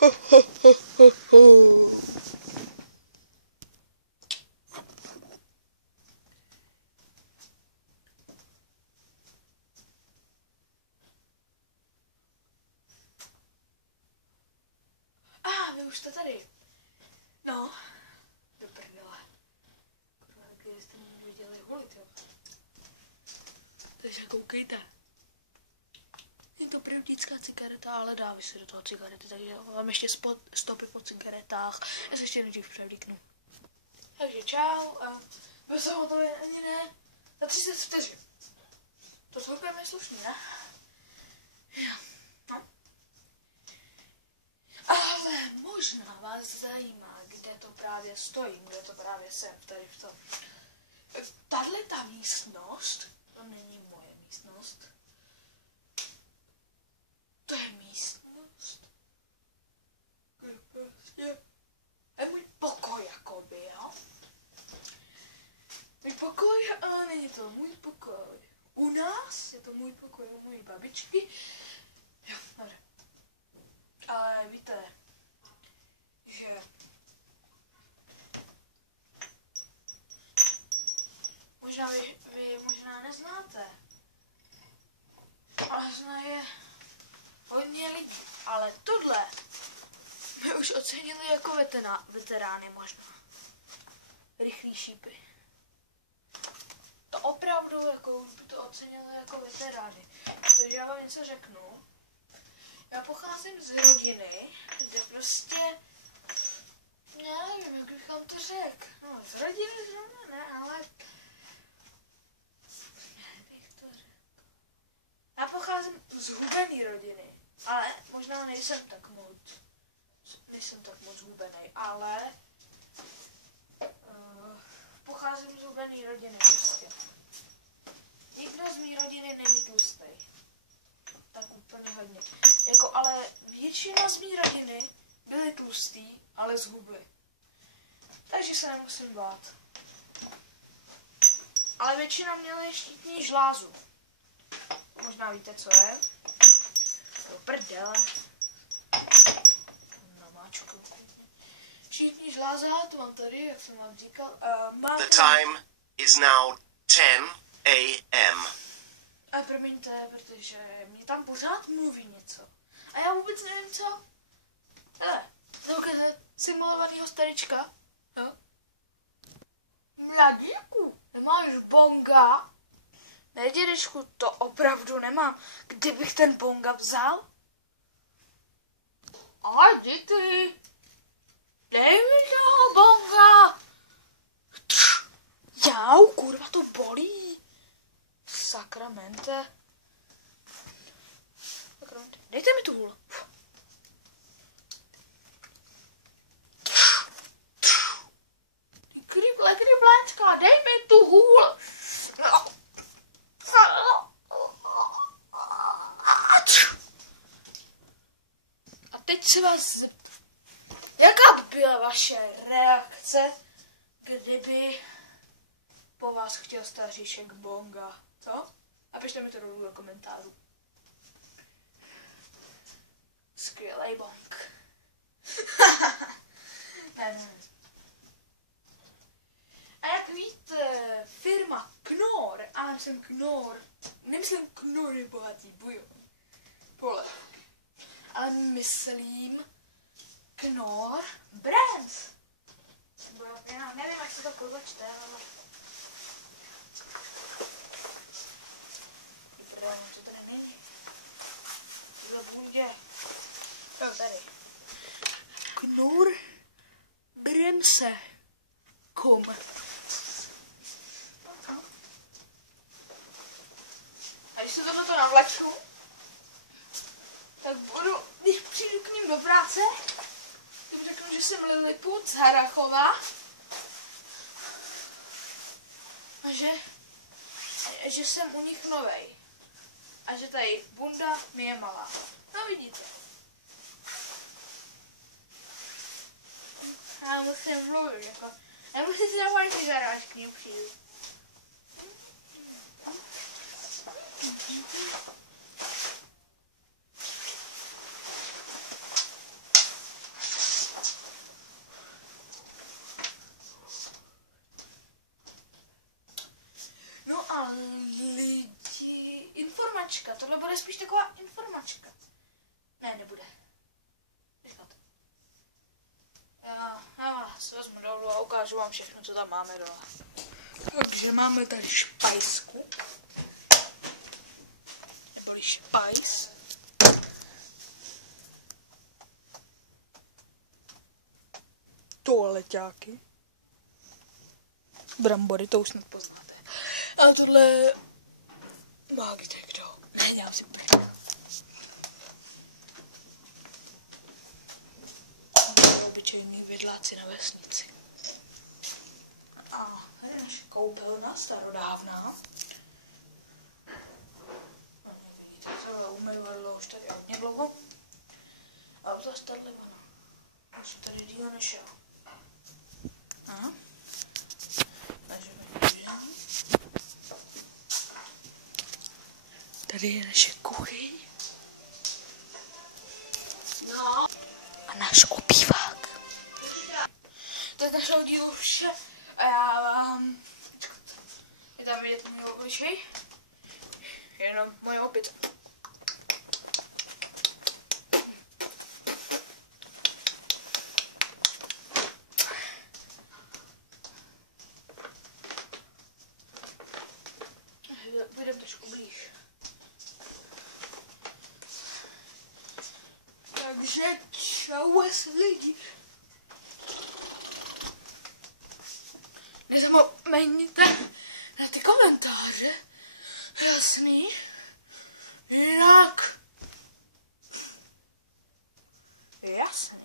Vy už jste tady. No, do prdele. Kurva, když jste mě viděli hulit, jo. Takže koukejte. Je to pravdická cigareta, ale dává se do toho cigarety, takže mám ještě stopy po cigaretách. Já se ještě nejdřív převlíknu. Takže čau a bez toho to je ani ne. Za 30 vteřin. To celkem je slušný, ne? Jo. No. Ale možná vás zajímá, kde to právě stojím, kde to právě jsem, tady v tom. Tahle ta místnost, to není moje místnost. To je místnost, kde prostě je můj pokoj, jakoby, jo? Můj pokoj, ale není to můj pokoj. U nás je to můj pokoj u mojí babičky. Jo, dobře. Ale víte, že možná vy možná neznáte, ale zná je hodně lidí, ale tohle my už ocenili jako veterány možná. Rychlý šípy. To opravdu jako už by to ocenili jako veterány. Protože já vám něco řeknu. Já pocházím z rodiny, kde prostě, já nevím, jak bych vám to řekl. No, z rodiny zrovna ne, ale jak bych to řekl. Já pocházím z hubený rodiny, ale možná nejsem tak moc hubený, ale pocházím z hubený rodiny prostě. Nikdo z mý rodiny není tlustý. Tak úplně hodně. Jako, ale většina z mý rodiny byly tlustý, ale zhubly. Takže se nemusím bát. Ale většina měla štítní žlázu. Možná víte, co je? To prdele. Na máčku. Štítní žláza, to mám tady, jak jsem vám říkal. The time is now 10 a.m. A promiňte, protože mě tam pořád mluví něco. A já vůbec nevím co. Hele, koukejte, simulovanýho starička. Jo? Mladíku, nemáš bonga? Ne, dědečku, to opravdu nemám. Kdybych ten bonga vzal? A díky, dej mi toho bonga. Jau, kurva, to bolí. Sakramente. Dejte mi tu hůl. Krybláčka, dej mi tu hůl. A teď se vás zeptám. Jaká by byla vaše reakce, kdyby po vás chtěl staříšek bonga? Co? A pište mi to dolů do komentářů. Skvělej bong. Ne. A jak víte, firma Knorr, a nemyslím Knorr, nemyslím Knorr je bohatý bujon. Pole. Ale myslím Knorr Brands. Já nevím, jak se to kurva čte, ale co tady není? Tohle bude. Jo, tady. Knorr Bremse. Kom. A když se tohleto navlečku, tak budu, když přijdu k ním do práce, tak řeknu, že jsem Liliput z Harrachova. A že jsem u nich novej. A že tady bunda mi je malá. No vidíte. Já musím mluvit, jako. Já musím si navolit cigara, až k ní přijdu. informačka. Tohle bude spíš taková informačka. Ne, nebude. Počkat. Já vás vezmu dolů a ukážu vám všechno, co tam máme dole. Takže máme tady špajsku. Neboli špajs. Toaleťáky. Brambory, to už snad poznáte. A tohle má kde kdo. Nedělám si prdel. Obyčejní vidláci na vesnici. A tady je naše koupelna starodávná. No, vidíte, tohle umyvadlo už tady hodně dlouho. A obzvlášť tahle vana. Už tady díl nešel. Aha. Takže tady je naše kuchyň. No. A náš obývák. To je našeho dílu vše. A já vám... Je tam vidět můj obličej. Jenom moje opice. Půjdeme trošku blíž. Takže čau lidi. Nezapomeňte na ty komentáře. Jasný. Jinak. Jasný.